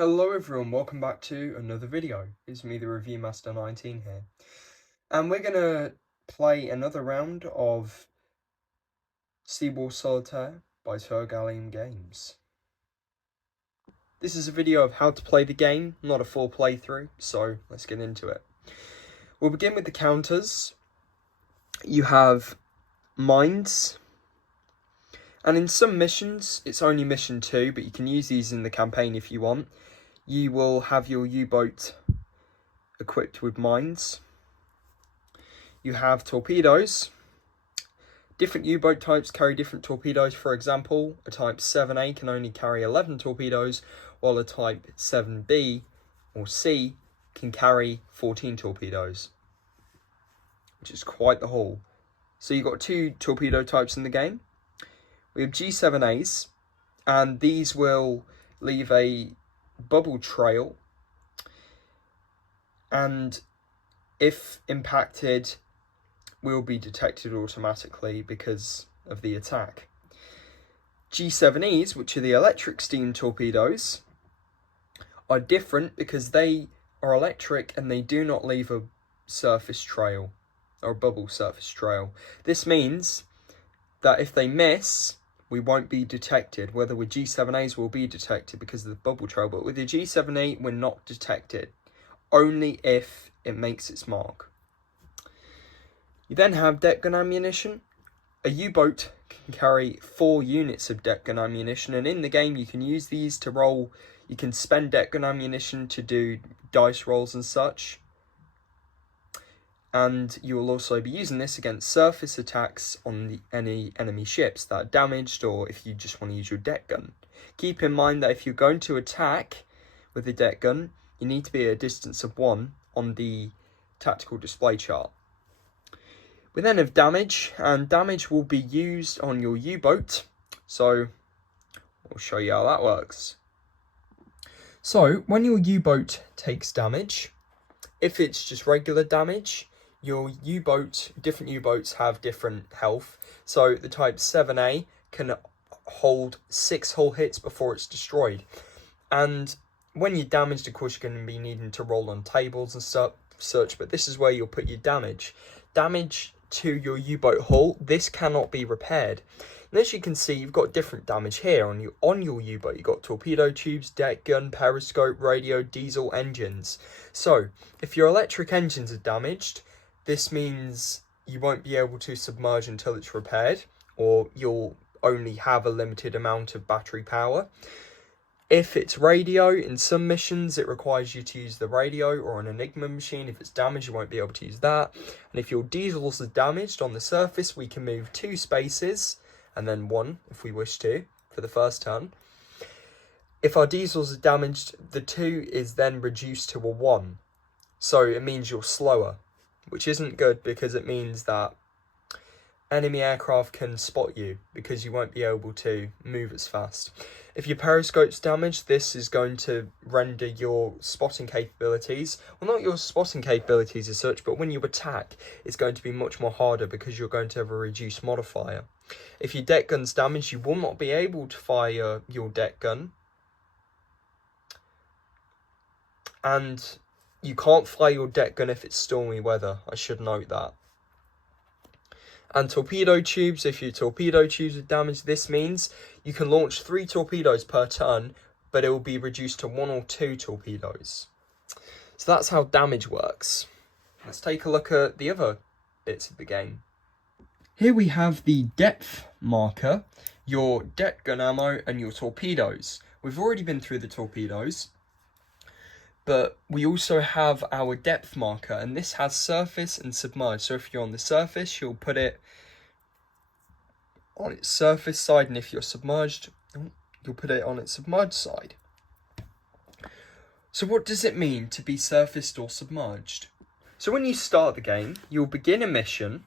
Hello everyone, welcome back to another video. It's me, the Review Master 19 here. And we're going to play another round of Seawall Solitaire by Gallium Games. This is a video of how to play the game, not a full playthrough, so let's get into it. We'll begin with the counters. You have mines. And in some missions, it's only mission 2, but you can use these in the campaign if you want. You will have your U-boat equipped with mines. You have torpedoes. Different U-boat types carry different torpedoes. For example, a Type 7A can only carry 11 torpedoes, while a Type 7B or C can carry 14 torpedoes, which is quite the haul. So you've got 2 torpedo types in the game. We have G7As, and these will leave a bubble trail, and if impacted, will be detected automatically because of the attack. G7Es, which are the electric steam torpedoes, are different because they are electric and they do not leave a surface trail, or a bubble surface trail. This means that if they miss, we won't be detected. Whether with G7As will be detected because of the bubble trail, but with the G7A we're not detected, only if it makes its mark. You then have deck gun ammunition. A U-boat can carry 4 units of deck gun ammunition, and in the game you can use these to roll. You can spend deck gun ammunition to do dice rolls and such. And you will also be using this against surface attacks on any enemy ships that are damaged, or if you just want to use your deck gun. Keep in mind that if you're going to attack with a deck gun, you need to be at a distance of 1 on the tactical display chart. We then have damage, and damage will be used on your U-boat, so we'll show you how that works. So when your U-boat takes damage, if it's just regular damage, your U-boat, different U-boats have different health. So the Type 7A can hold 6 hull hits before it's destroyed. And when you're damaged, of course, you're going to be needing to roll on tables and such, but this is where you'll put your damage. Damage to your U-boat hull, this cannot be repaired. And as you can see, you've got different damage here on your U-boat. You've got torpedo tubes, deck gun, periscope, radio, diesel, engines. So if your electric engines are damaged, this means you won't be able to submerge until it's repaired, or you'll only have a limited amount of battery power. If it's radio, in some missions it requires you to use the radio, or an Enigma machine. If it's damaged, you won't be able to use that. And if your diesels are damaged on the surface, we can move 2 spaces, and then 1 if we wish to, for the first turn. If our diesels are damaged, the 2 is then reduced to a 1. So it means you're slower, which isn't good because it means that enemy aircraft can spot you because you won't be able to move as fast. If your periscope's damaged, this is going to render your spotting capabilities, well, not your spotting capabilities as such, but when you attack, it's going to be much more harder because you're going to have a reduced modifier. If your deck gun's damaged, you will not be able to fire your deck gun. And you can't fire your deck gun if it's stormy weather, I should note that. And torpedo tubes, if your torpedo tubes are damaged, this means you can launch 3 torpedoes per turn, but it will be reduced to 1 or 2 torpedoes. So that's how damage works. Let's take a look at the other bits of the game. Here we have the depth marker, your deck gun ammo, and your torpedoes. We've already been through the torpedoes, but we also have our depth marker, and this has surface and submerged. So if you're on the surface, you'll put it on its surface side, and if you're submerged, you'll put it on its submerged side. So what does it mean to be surfaced or submerged? So when you start the game, you'll begin a mission.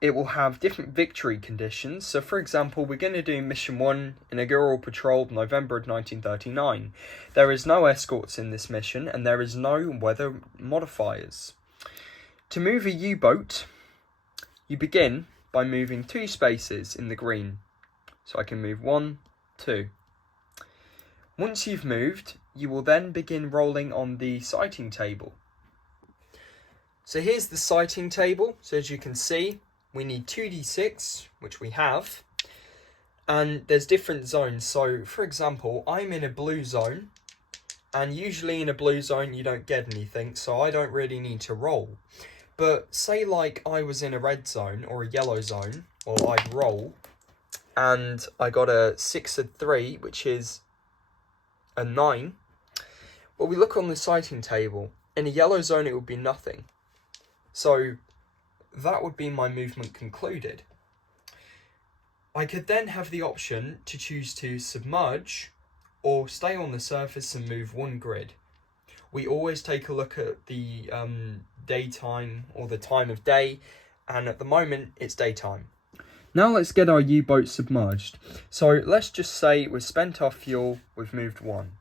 It will have different victory conditions. So for example, we're going to do mission 1, inaugural patrol, November of 1939. There is no escorts in this mission, and there is no weather modifiers. To move a U-boat, you begin by moving 2 spaces in the green. So I can move 1, 2. Once you've moved, you will then begin rolling on the sighting table. So here's the sighting table. So as you can see, we need 2d6, which we have, and there's different zones. So for example, I'm in a blue zone, and usually in a blue zone you don't get anything, so I don't really need to roll. But say like I was in a red zone or a yellow zone, well, I'd roll, and I got a 6 and 3, which is a 9. Well, we look on the sighting table. In a yellow zone it would be nothing. So that would be my movement concluded. I could then have the option to choose to submerge or stay on the surface and move one grid. We always take a look at the daytime or the time of day, and at the moment it's daytime. Now let's get our U-boat submerged. So let's just say we've spent our fuel, we've moved one.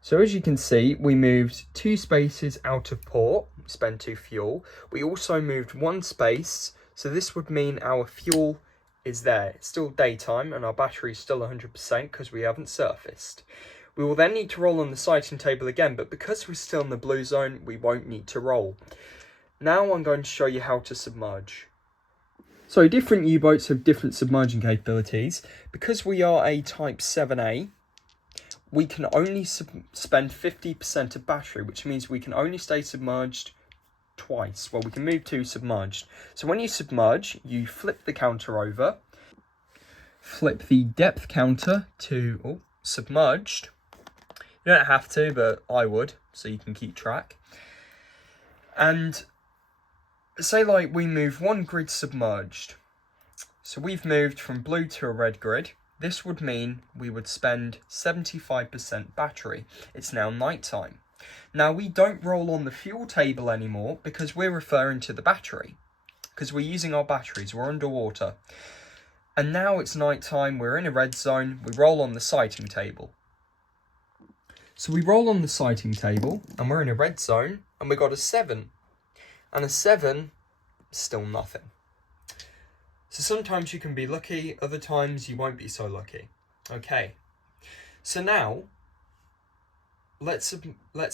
So as you can see, we moved 2 spaces out of port, spent 2 fuel. We also moved 1 space, so this would mean our fuel is there. It's still daytime and our battery is still 100% because we haven't surfaced. We will then need to roll on the sighting table again, but because we're still in the blue zone, we won't need to roll. Now I'm going to show you how to submerge. So different U-boats have different submerging capabilities. Because we are a Type 7A, we can only spend 50% of battery, which means we can only stay submerged twice. Well, we can move to submerged. So when you submerge, you flip the counter over, flip the depth counter to submerged. You don't have to, but I would, so you can keep track. And say like we move 1 grid submerged. So we've moved from blue to a red grid. This would mean we would spend 75% battery. It's now nighttime. Now we don't roll on the fuel table anymore because we're referring to the battery. Because we're using our batteries, we're underwater. And now it's nighttime, we're in a red zone, we roll on the sighting table. So we roll on the sighting table and we're in a red zone and we got a 7. And a 7 is still nothing. So sometimes you can be lucky, other times you won't be so lucky. Okay, so now let's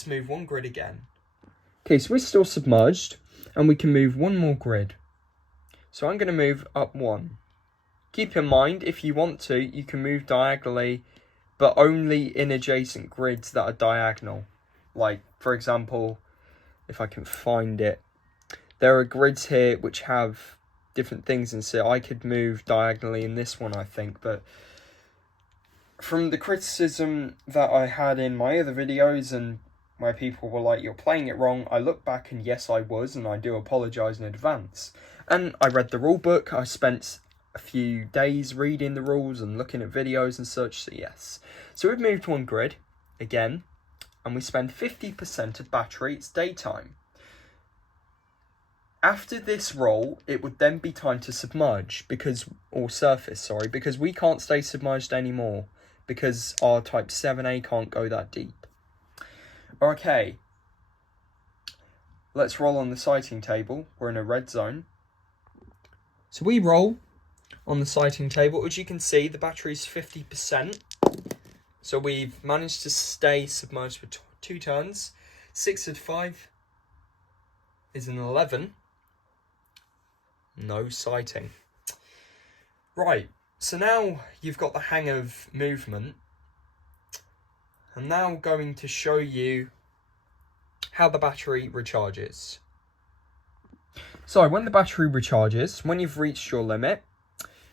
move 1 grid again. Okay, so we're still submerged and we can move 1 more grid. So I'm going to move up 1. Keep in mind, if you want to, you can move diagonally, but only in adjacent grids that are diagonal. Like, for example, if I can find it, there are grids here which have different things, and so I could move diagonally in this one, I think, but from the criticism that I had in my other videos and where people were like, you're playing it wrong, I look back and yes, I was, and I do apologise in advance. And I read the rule book, I spent a few days reading the rules and looking at videos and such, so yes. So we've moved 1 grid, again, and we spend 50% of battery, it's daytime. After this roll, it would then be time to submerge, or surface, because we can't stay submerged anymore, because our Type 7A can't go that deep. Okay, let's roll on the sighting table. We're in a red zone. So we roll on the sighting table. As you can see, the battery's 50%. So we've managed to stay submerged for 2 turns. 6 and 5 is an 11. No sighting. Right, so now you've got the hang of movement. I'm now going to show you how the battery recharges. So when the battery recharges, when you've reached your limit,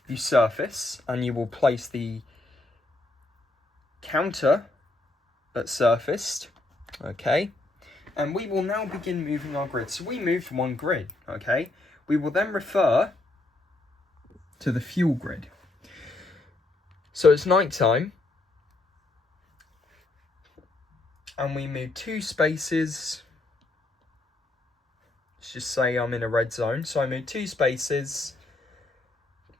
you surface and you will place the counter at surfaced, okay? And we will now begin moving our grid. So we moved 1 grid, okay? We will then refer to the fuel grid. So it's nighttime, and we move 2 spaces. Let's just say I'm in a red zone, so I move 2 spaces.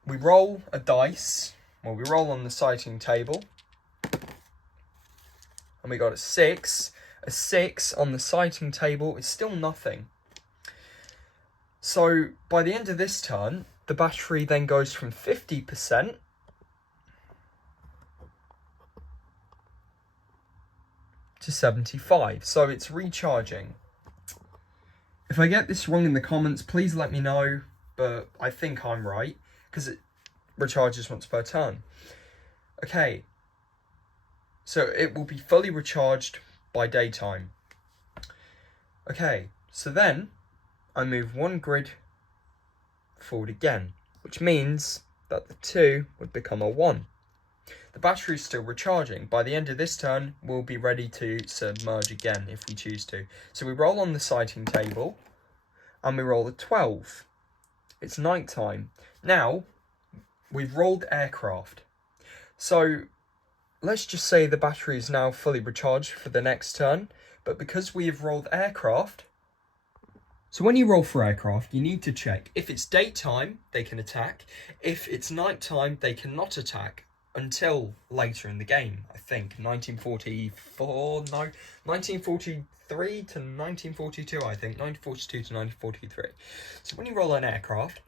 We roll a dice, well, we roll on the sighting table, and we got a 6. A 6 on the sighting table is still nothing. So by the end of this turn, the battery then goes from 50% to 75. So it's recharging. If I get this wrong in the comments, please let me know. But I think I'm right, because it recharges once per turn. Okay. So it will be fully recharged by daytime. Okay. So then I move one grid forward again, which means that the 2 would become a 1. The battery is still recharging. By the end of this turn, we'll be ready to submerge again if we choose to. So we roll on the sighting table, and we roll a 12. It's night time. Now, we've rolled aircraft. So let's just say the battery is now fully recharged for the next turn, but because we have rolled aircraft, so when you roll for aircraft, you need to check. If it's daytime, they can attack. If it's nighttime, they cannot attack until later in the game, I think. 1944, no, 1943 to 1942, I think. 1942 to 1943. So when you roll an aircraft,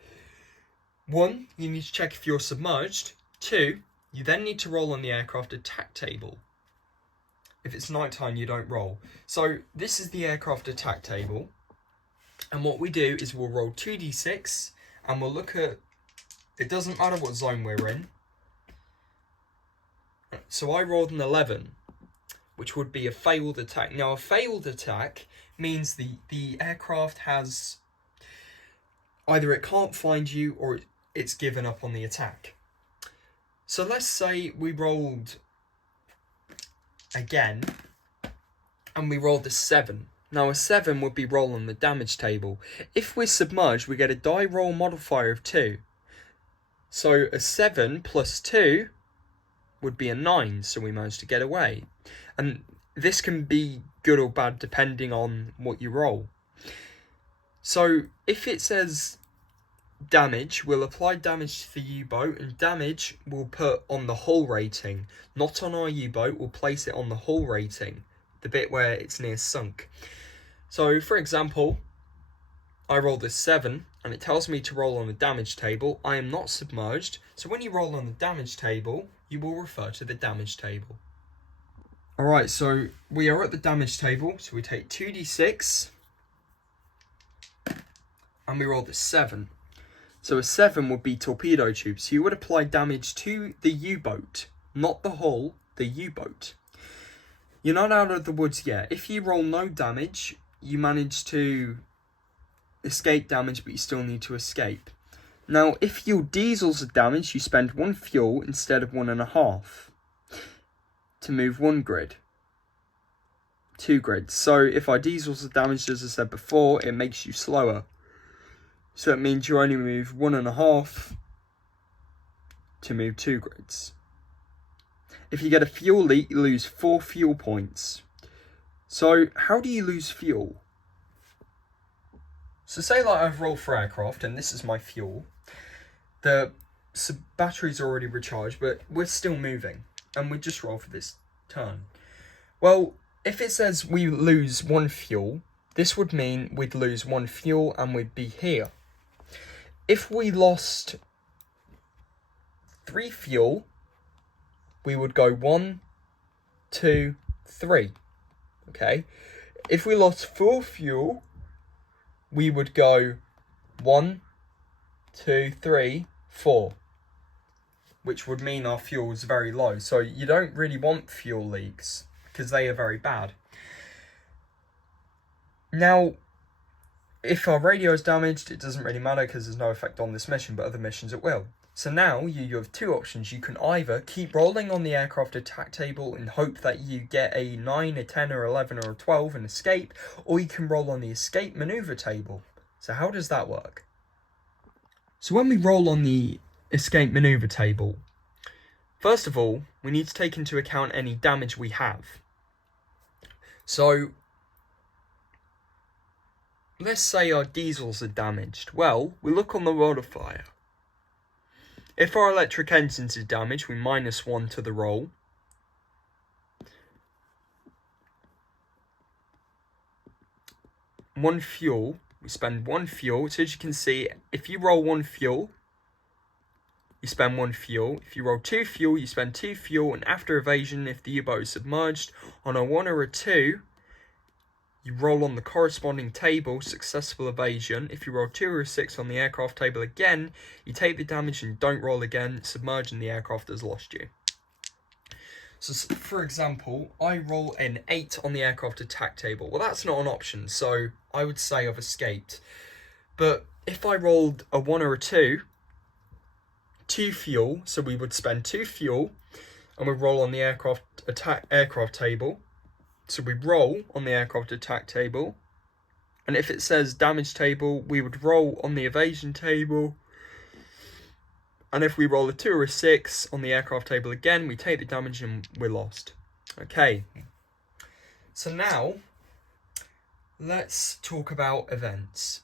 1, you need to check if you're submerged. 2, you then need to roll on the aircraft attack table. If it's nighttime, you don't roll. So this is the aircraft attack table. And what we do is we'll roll 2d6 and we'll look at, it doesn't matter what zone we're in. So I rolled an 11, which would be a failed attack. Now a failed attack means the aircraft has, either it can't find you or it's given up on the attack. So let's say we rolled again and we rolled a 7. Now a 7 would be roll on the damage table. If we're submerged, we get a die roll modifier of 2. So a 7 plus 2 would be a 9, so we managed to get away. And this can be good or bad depending on what you roll. So if it says damage, we'll apply damage to the U-boat, and damage we'll put on the hull rating. Not on our U-boat, we'll place it on the hull rating, the bit where it's near sunk. So, for example, I rolled a 7, and it tells me to roll on the damage table. I am not submerged, so when you roll on the damage table, you will refer to the damage table. Alright, so we are at the damage table, so we take 2d6, and we roll the 7. So a 7 would be torpedo tube, so you would apply damage to the U-boat, not the hull, the U-boat. You're not out of the woods yet. If you roll no damage, you manage to escape damage, but you still need to escape. Now, if your diesels are damaged, you spend 1 fuel instead of 1.5 to move 1 grid. 2 grids. So if our diesels are damaged, as I said before, it makes you slower. So it means you only move 1.5 to move 2 grids. If you get a fuel leak, you lose 4 fuel points. So how do you lose fuel? So say like I've rolled for aircraft and this is my fuel. The battery's already recharged, but we're still moving. And we just roll for this turn. Well, if it says we lose 1 fuel, this would mean we'd lose 1 fuel and we'd be here. If we lost 3 fuel, we would go 1, 2, 3. Okay? If we lost 4 fuel, we would go 1, 2, 3, 4. Which would mean our fuel is very low. So you don't really want fuel leaks, because they are very bad. Now, if our radio is damaged, it doesn't really matter because there's no effect on this mission, but other missions it will. So now you have 2 options. You can either keep rolling on the aircraft attack table and hope that you get a 9, a 10, or 11, or a 12 and escape, or you can roll on the escape maneuver table. So how does that work? So when we roll on the escape maneuver table, first of all, we need to take into account any damage we have. So let's say our diesels are damaged. Well, we look on the modifier. If our electric engines are damaged, we -1 to the roll. One fuel, we spend 1 fuel. So as you can see, if you roll 1 fuel, you spend 1 fuel. If you roll 2 fuel, you spend 2 fuel. And after evasion, if the U-boat is submerged, on a 1 or a 2, you roll on the corresponding table, successful evasion. If you roll 2 or a 6 on the aircraft table again, you take the damage and don't roll again, submerge and the aircraft has lost you. So for example, I roll an 8 on the aircraft attack table. Well, that's not an option, so I would say I've escaped. But if I rolled a 1 or a 2 fuel, so we would spend 2 fuel, and we roll on the aircraft table. So we roll on the aircraft attack table, and if it says damage table, we would roll on the evasion table. And if we roll a 2 or a 6 on the aircraft table again, we take the damage and we're lost. Okay, so now let's talk about events.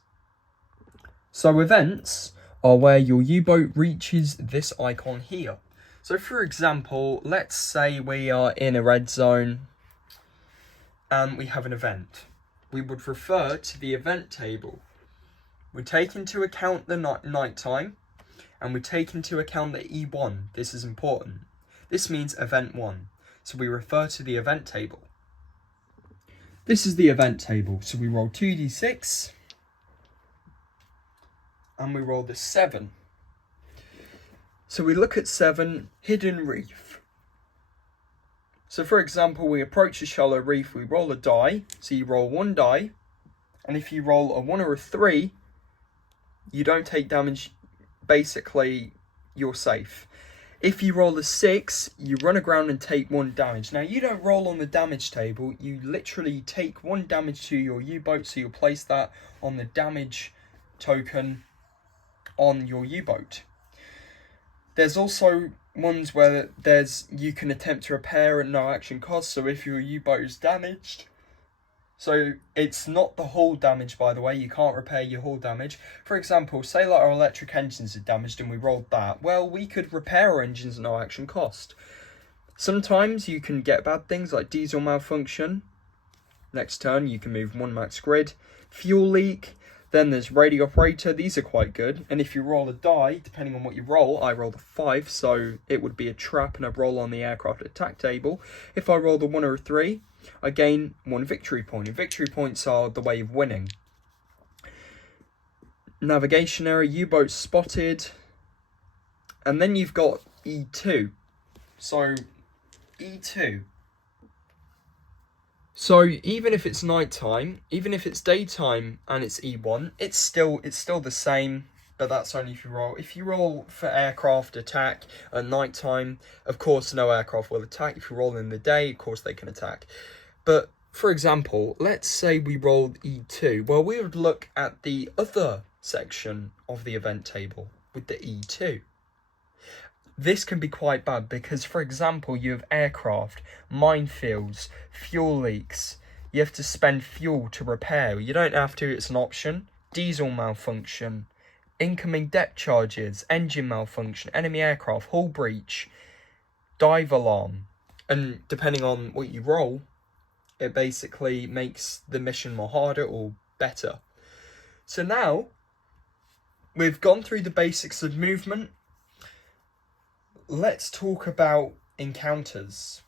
So events are where your U-boat reaches this icon here. So for example, let's say we are in a red zone and we have an event. We would refer to the event table. We take into account the night time, and we take into account the E1. This is important. This means event 1. So we refer to the event table. This is the event table. So we roll 2d6, and we roll the 7. So we look at 7, hidden reef. So for example, we approach a shallow reef, we roll a die. So you roll 1 die, and if you roll a 1 or a 3, you don't take damage. Basically, you're safe. If you roll a 6, you run aground and take 1 damage. Now, you don't roll on the damage table. You literally take 1 damage to your U-boat, so you'll place that on the damage token on your U-boat. There's also ones where you can attempt to repair at no action cost. So if your U-boat is damaged, so it's not the hull damage, by the way, you can't repair your hull damage. For example, say like our electric engines are damaged and we rolled that. Well, we could repair our engines at no action cost. Sometimes you can get bad things like diesel malfunction. Next turn, you can move 1 max grid. Fuel leak. Then there's radio operator. These are quite good. And if you roll a die, depending on what you roll, I rolled a 5, so it would be a trap and a roll on the aircraft attack table. If I roll the 1 or a 3, I gain 1 victory point. And victory points are the way of winning. Navigation error, U-boat spotted. And then you've got E2. So, E2. So even if it's nighttime, even if it's daytime and it's E1, it's still the same, but that's only if you roll. If you roll for aircraft attack at nighttime, of course no aircraft will attack. If you roll in the day, of course they can attack. But for example, let's say we rolled E2. Well, we would look at the other section of the event table with the E2. This can be quite bad because, for example, you have aircraft, minefields, fuel leaks. You have to spend fuel to repair. You don't have to, it's an option. Diesel malfunction, incoming depth charges, engine malfunction, enemy aircraft, hull breach, dive alarm. And depending on what you roll, it basically makes the mission more harder or better. So now, we've gone through the basics of movement. Let's talk about encounters.